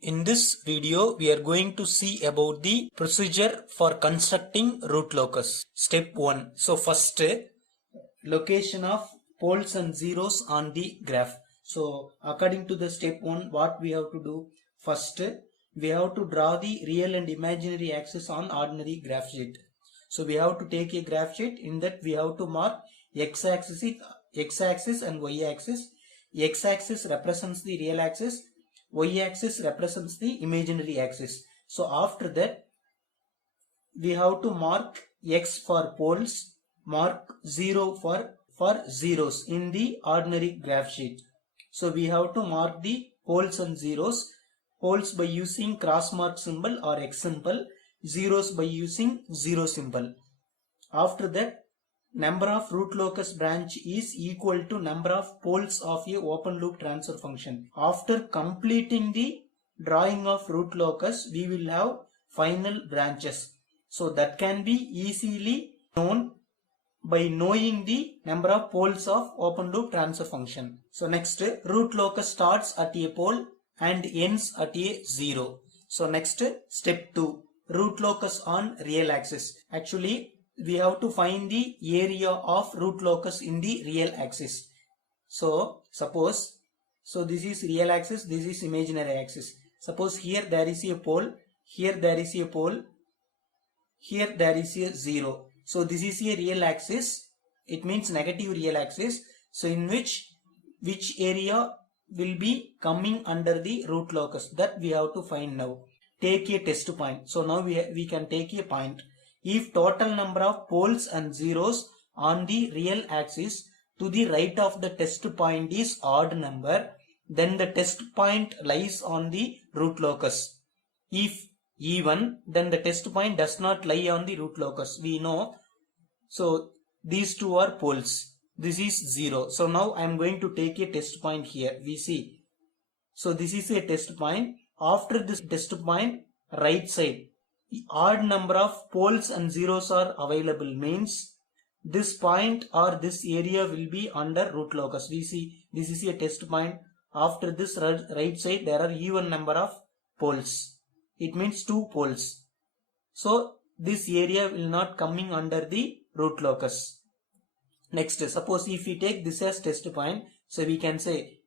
In this video, we are going to see about the procedure for constructing root locus. Step 1. So first, location of poles and zeros on the graph. So according to the step 1, what we have to do? First, we have to draw the real and imaginary axis on ordinary graph sheet. So we have to take a graph sheet. In that we have to mark x-axis and y-axis. X-axis represents the real axis. Y-axis represents the imaginary axis. So after that, we have to mark x for poles, mark 0 for zeros in the ordinary graph sheet. So we have to mark the poles and zeros. Poles by using cross mark symbol or x symbol, zeros by using zero symbol. After that, number of root locus branch is equal to number of poles of a open loop transfer function. After completing the drawing of root locus, we will have final branches. So that can be easily known by knowing the number of poles of open loop transfer function. So next, root locus starts at a pole and ends at a 0. So next, step 2, root locus on real axis. Actually, we have to find the area of root locus in the real axis. So suppose, this is real axis, this is imaginary axis. Suppose here there is a pole, here there is a pole, here there is a 0. So this is a real axis, it means negative real axis. So in which area will be coming under the root locus, that we have to find now. Take a test point. So now we can take a point. If total number of poles and zeros on the real axis to the right of the test point is odd number, then the test point lies on the root locus. If even, then the test point does not lie on the root locus. We know. So these two are poles. This is 0. So now I am going to take a test point here. We see. So this is a test point. After this test point, right side, odd number of poles and zeros are available, means this point or this area will be under root locus. We see this is a test point. After this right side, there are even number of poles. It means 2 poles. So this area will not coming under the root locus. Next, suppose if we take this as test point, so we can say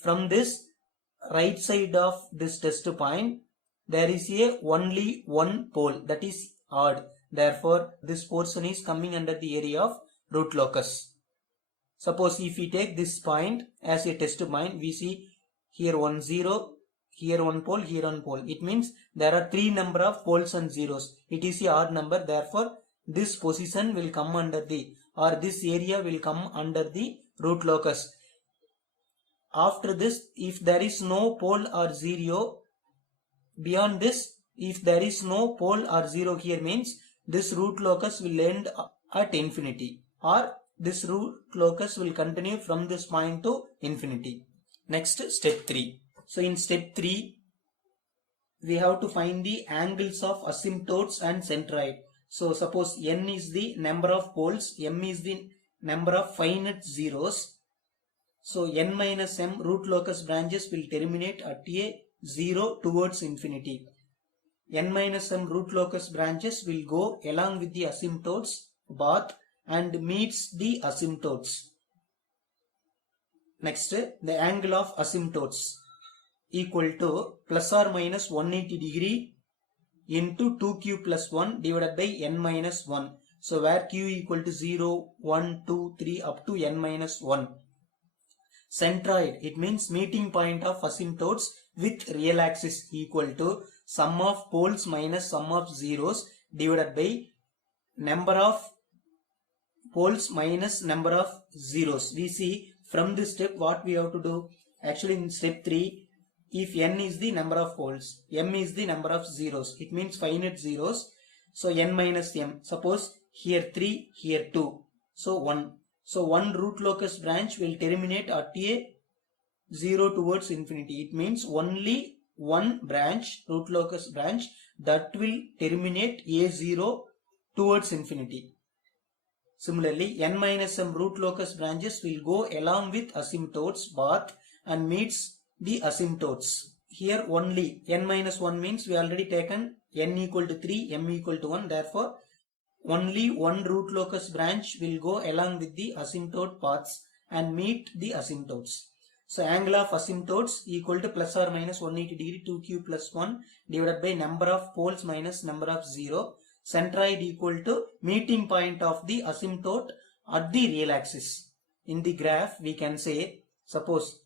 from this right side of this test point, there is only one pole, that is odd. Therefore, this portion is coming under the area of root locus. Suppose if we take this point as a test point, we see here 1 0, here 1 pole, here 1 pole. It means there are 3 number of poles and zeros. It is a odd number. Therefore, this position will come under the, or this area will come under the root locus. After this, if there is no pole or zero, beyond this, if there is no pole or 0 here, means this root locus will end at infinity, or this root locus will continue from this point to infinity. Next, step 3. So in step 3, we have to find the angles of asymptotes and centroid. So suppose n is the number of poles, m is the number of finite zeros. So n minus m root locus branches will terminate at a 0 towards infinity. N minus m root locus branches will go along with the asymptotes path and meets the asymptotes. Next, the angle of asymptotes equal to plus or minus 180 degree into 2q plus 1 divided by n minus 1. So where q equal to 0, 1, 2, 3 up to n minus 1. Centroid, it means meeting point of asymptotes with real axis, equal to sum of poles minus sum of zeros divided by number of poles minus number of zeros. We see from this step what we have to do. Actually in step 3, if n is the number of poles, m is the number of zeros, it means finite zeros. So n minus m, suppose here 3, here 2, so 1. So one root locus branch will terminate at a 0 towards infinity. It means only one branch, root locus branch, that will terminate a 0 towards infinity. Similarly, n minus m root locus branches will go along with asymptotes path and meets the asymptotes. here only n minus 1 means we already taken n equal to 3, m equal to 1. Therefore, only one root locus branch will go along with the asymptote paths and meet the asymptotes. So angle of asymptotes equal to plus or minus 180 degree 2q plus 1 divided by number of poles minus number of 0. Centroid equal to meeting point of the asymptote at the real axis. In the graph we can say, suppose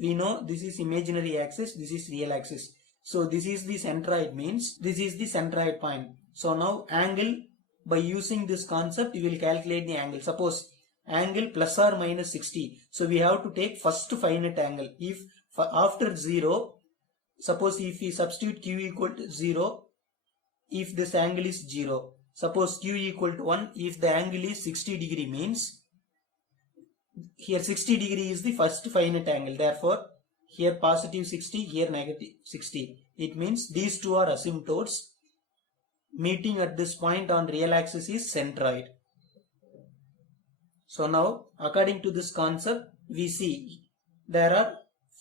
we know this is imaginary axis, this is real axis. So this is the centroid, means this is the centroid point. So now angle, by using this concept you will calculate the angle. Suppose angle plus or minus 60. So we have to take first finite angle. If after 0, suppose if we substitute q equal to 0, if this angle is 0. Suppose q equal to 1, if the angle is 60 degree, means here 60 degree is the first finite angle. Therefore, here positive 60, here negative 60. It means these two are asymptotes. Meeting at this point on real axis is centroid. So now, according to this concept, we see there are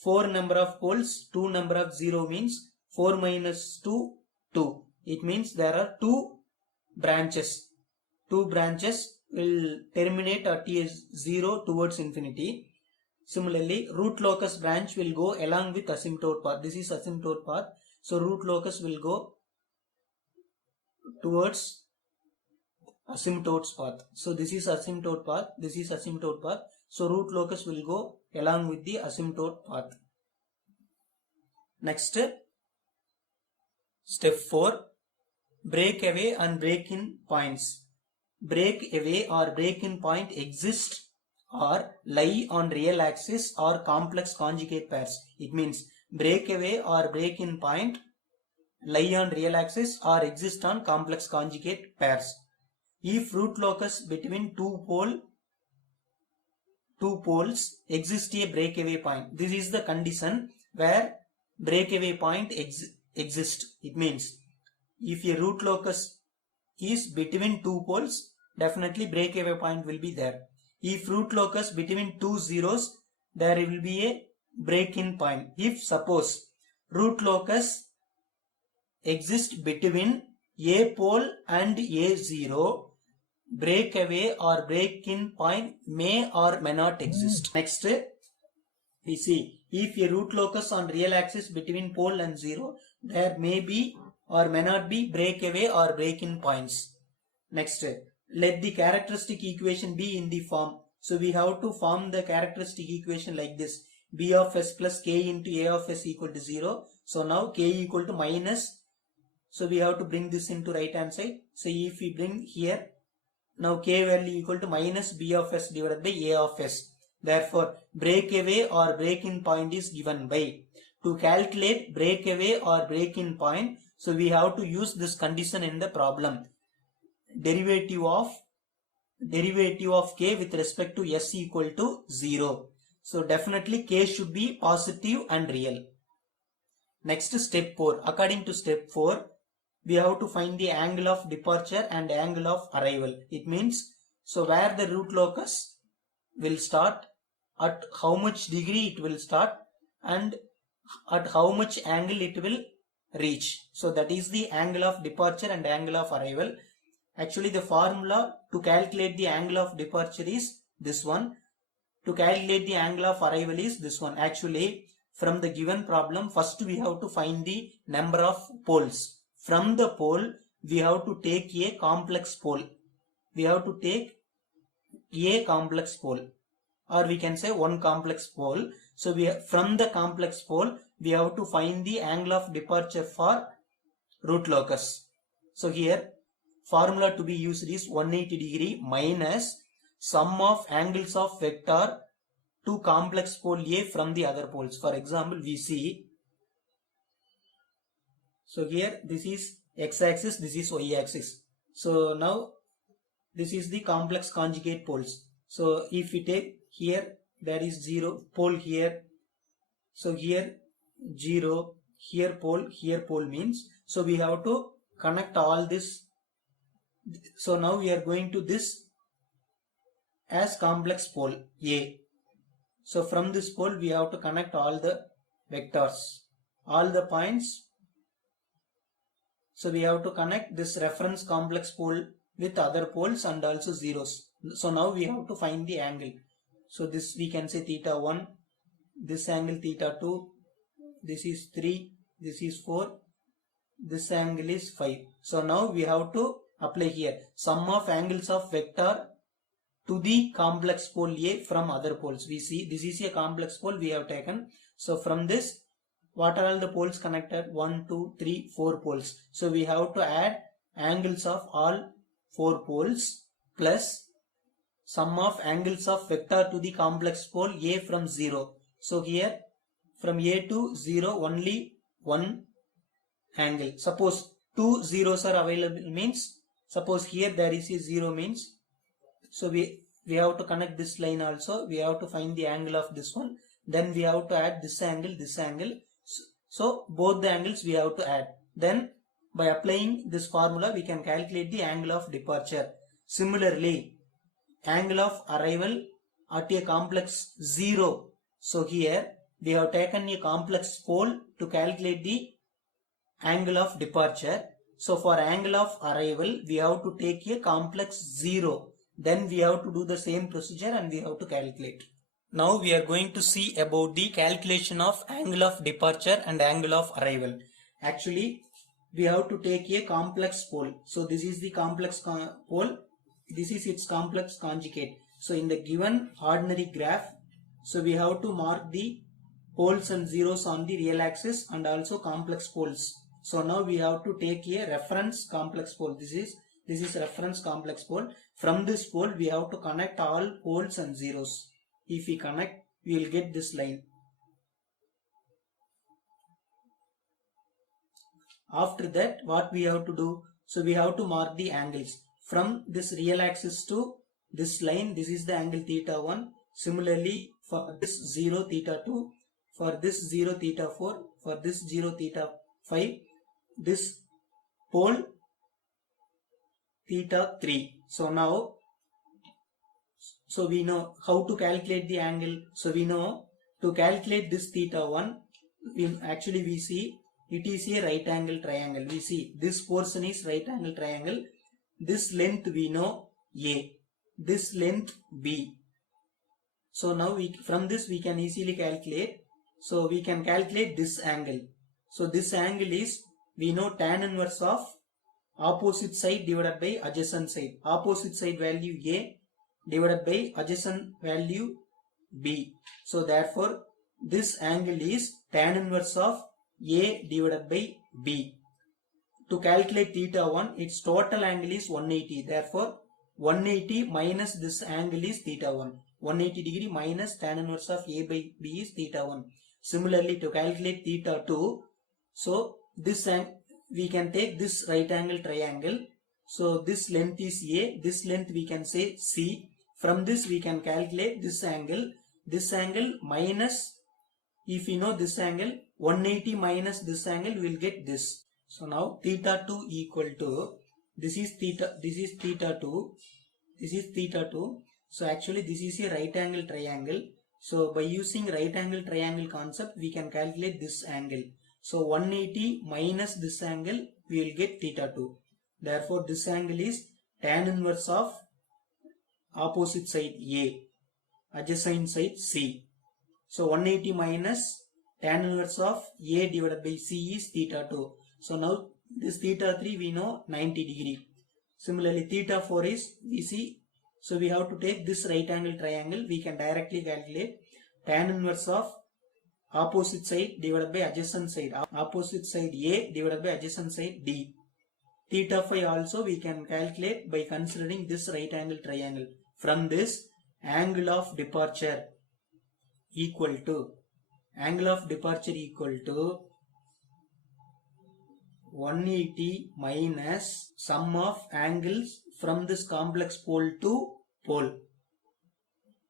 4 number of poles, 2 number of 0 means 4 minus 2, 2. It means there are 2 branches. 2 branches will terminate at a 0 towards infinity. Similarly, root locus branch will go along with asymptote path. This is asymptote path. So root locus will go towards asymptotes path. So this is asymptote path, this is asymptote path. So root locus will go along with the asymptote path. Next, step 4, breakaway and break-in points. Breakaway or break-in point exist or lie on real axis or complex conjugate pairs. It means breakaway or break-in point lie on real axis or exist on complex conjugate pairs. If root locus between two poles exist a breakaway point, this is the condition where breakaway point exists. It means if a root locus is between two poles, definitely breakaway point will be there. If root locus between two zeros, there will be a break-in point. If suppose root locus exists between a pole and a zero, breakaway or break-in point may or may not exist. Next, we see if a root locus on real axis between pole and 0, there may be or may not be breakaway or break-in points. Next, let the characteristic equation be in the form. So we have to form the characteristic equation like this: b of s plus k into a of s equal to 0. So now k equal to minus. So we have to bring this into right hand side. So if we bring here, now k value equal to minus b of s divided by a of s. Therefore, breakaway or break-in point is given by. To calculate breakaway or break-in point, so we have to use this condition in the problem. Derivative of k with respect to s equal to 0. So definitely k should be positive and real. Next, step 4. According to step 4, we have to find the angle of departure and angle of arrival. It means, so where the root locus will start, at how much degree it will start, and at how much angle it will reach. So that is the angle of departure and angle of arrival. Actually, the formula to calculate the angle of departure is this one. To calculate the angle of arrival is this one. Actually, from the given problem, first we have to find the number of poles. From the pole, we have to take a complex pole. We have to take a complex pole, or we can say one complex pole. So from the complex pole, we have to find the angle of departure for root locus. So here, formula to be used is 180 degree minus sum of angles of vector to complex pole A from the other poles. For example, we see, so here this is x-axis, this is y-axis. So now this is the complex conjugate poles. So if we take here, there is 0 pole here. So here 0, here pole means, so we have to connect all this. So now we are going to this as complex pole A. So from this pole we have to connect all the vectors. all the points. So we have to connect this reference complex pole with other poles and also zeros. So now we have to find the angle. So this we can say theta 1, this angle theta 2, this is 3, this is 4, this angle is 5. So now we have to apply here sum of angles of vector to the complex pole A from other poles. We see this is a complex pole we have taken. So from this, what are all the poles connected? 1, 2, 3, 4 poles. So we have to add angles of all 4 poles plus sum of angles of vector to the complex pole A from 0. So here from A to 0 only one angle. Suppose 2 zeros are available means, suppose here there is a 0 means, so we have to connect this line also. We have to find the angle of this one. Then we have to add this angle, this angle. So both the angles we have to add. Then by applying this formula we can calculate the angle of departure. Similarly, angle of arrival at a complex 0. So here we have taken a complex pole to calculate the angle of departure. So for angle of arrival we have to take a complex 0. Then we have to do the same procedure and we have to calculate. Now we are going to see about the calculation of angle of departure and angle of arrival. Actually, we have to take a complex pole. So this is the complex pole. This is its complex conjugate. So in the given ordinary graph, so we have to mark the poles and zeros on the real axis and also complex poles. So now we have to take a reference complex pole. This is reference complex pole. From this pole we have to connect all poles and zeros. If we connect, we will get this line. After that, what we have to do? So we have to mark the angles. From this real axis to this line, this is the angle theta 1. Similarly, for this 0 theta 2, for this 0 theta 4, for this 0 theta 5, this pole theta 3. So now, so we know how to calculate the angle. So we know to calculate this theta 1, we see it is a right angle triangle. We see this portion is right angle triangle. This length we know A, this length B. So now from this we can easily calculate. So we can calculate this angle. So this angle is, we know tan inverse of opposite side divided by adjacent side. Opposite side value A divided by adjacent value B. So therefore this angle is tan inverse of A divided by B. To calculate theta 1, its total angle is 180. Therefore 180 minus this angle is theta 1. 180 degree minus tan inverse of A by B is theta 1. Similarly, to calculate theta 2, so this we can take this right angle triangle. So this length is A, this length we can say C. From this we can calculate this angle minus, if we know this angle, 180 minus this angle, we will get this. So now theta 2 equal to, this is theta 2, this is theta 2. So actually this is a right angle triangle. So by using right angle triangle concept, we can calculate this angle. So 180 minus this angle, we will get theta 2. Therefore this angle is tan inverse of opposite side A, adjacent side C. So 180 minus tan inverse of A divided by C is theta 2. So now this theta 3 we know 90 degree. Similarly theta 4 is, we see, so we have to take this right angle triangle. We can directly calculate tan inverse of opposite side divided by adjacent side. Opposite side A divided by adjacent side D. Theta 5 also we can calculate by considering this right angle triangle. From this, angle of departure equal to 180 minus sum of angles from this complex pole to pole.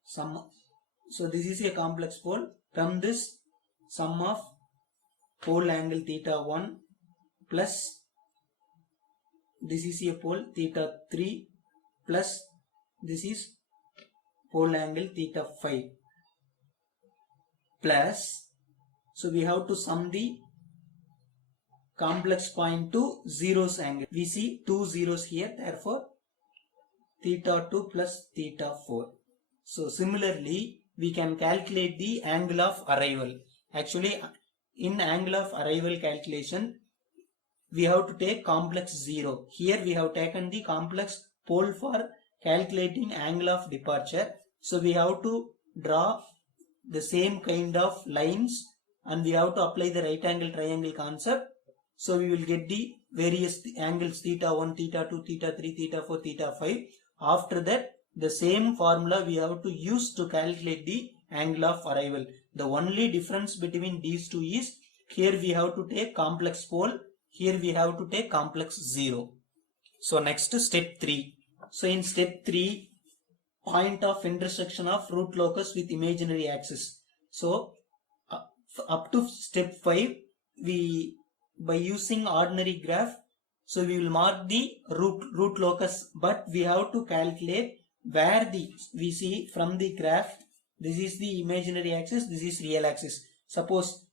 So this is a complex pole. From this, sum of pole angle theta 1 plus this is a pole theta 3 plus this is pole angle theta 5 plus, so we have to sum the complex point to zeros angle. We see two zeros here, therefore theta 2 plus theta 4. So similarly, we can calculate the angle of arrival. Actually, in angle of arrival calculation, we have to take complex 0. Here we have taken the complex pole for calculating angle of departure. So we have to draw the same kind of lines and we have to apply the right angle triangle concept. So we will get the various angles theta 1, theta 2, theta 3, theta 4, theta 5. After that, the same formula we have to use to calculate the angle of arrival. The only difference between these two is here we have to take complex pole, here we have to take complex 0. So next step 3. So in step 3, point of intersection of root locus with imaginary axis. So up to step 5, we by using ordinary graph, so we will mark the root locus, but we have to calculate where we see from the graph, this is the imaginary axis, this is real axis. Suppose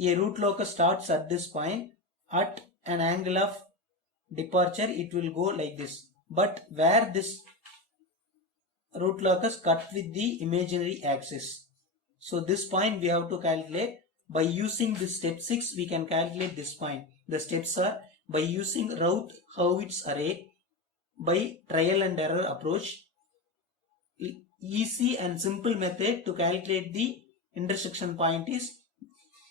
a root locus starts at this point, at an angle of departure it will go like this, but where this root locus cut with the imaginary axis, so this point we have to calculate. By using this step 6, we can calculate this point. The steps are by using Routh-Hurwitz array, by trial and error approach, easy and simple method to calculate the intersection point is,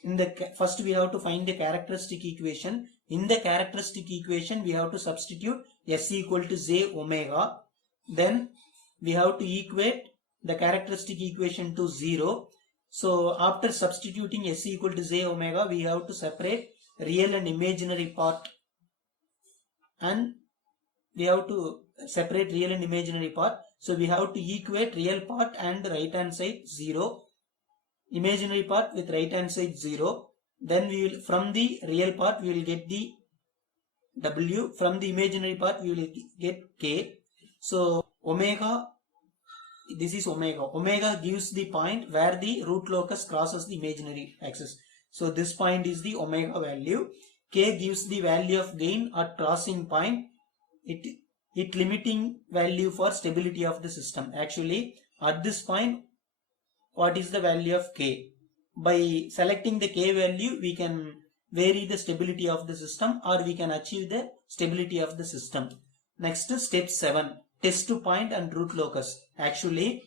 in the first we have to find the characteristic equation. In the characteristic equation we have to substitute S equal to J omega. Then we have to equate the characteristic equation to 0. So after substituting S equal to J omega, we have to separate real and imaginary part, and we have to separate real and imaginary part. So we have to equate real part and right hand side 0, imaginary part with right hand side 0. Then we will, from the real part we will get the W, from the imaginary part we will get K. So omega, this is omega. Omega gives the point where the root locus crosses the imaginary axis. So this point is the omega value. K gives the value of gain at crossing point. It limiting value for stability of the system. Actually, at this point, what is the value of K? By selecting the K value, we can vary the stability of the system, or we can achieve the stability of the system. Next, step 7. Test point and root locus. Actually,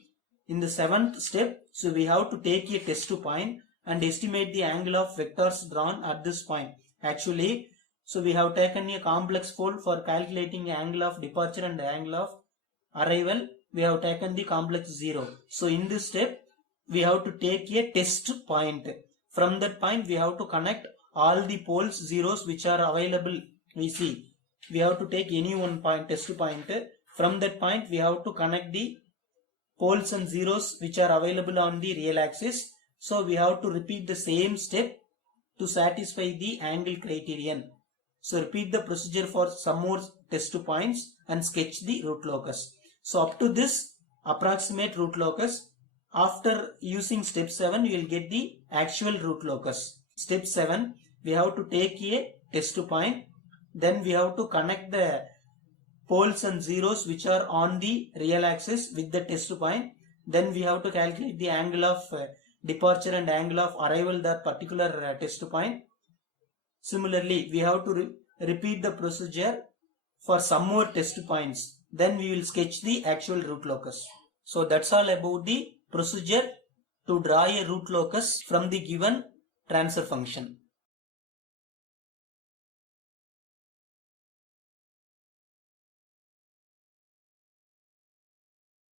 in the 7th step, so we have to take a test point and estimate the angle of vectors drawn at this point. Actually, so we have taken a complex pole for calculating the angle of departure and the angle of arrival. We have taken the complex 0. So in this step, we have to take a test point. From that point, we have to connect all the poles zeros which are available. We see, we have to take any one point, test point. From that point, we have to connect the poles and zeros which are available on the real axis. So we have to repeat the same step to satisfy the angle criterion. So repeat the procedure for some more test points and sketch the root locus. So up to this approximate root locus, after using step 7, you will get the actual root locus. Step 7, we have to take a test point. Then we have to connect the poles and zeros which are on the real axis with the test point. Then we have to calculate the angle of departure and angle of arrival that particular test point. Similarly, we have to repeat the procedure for some more test points. Then we will sketch the actual root locus. So that's all about the procedure to draw a root locus from the given transfer function.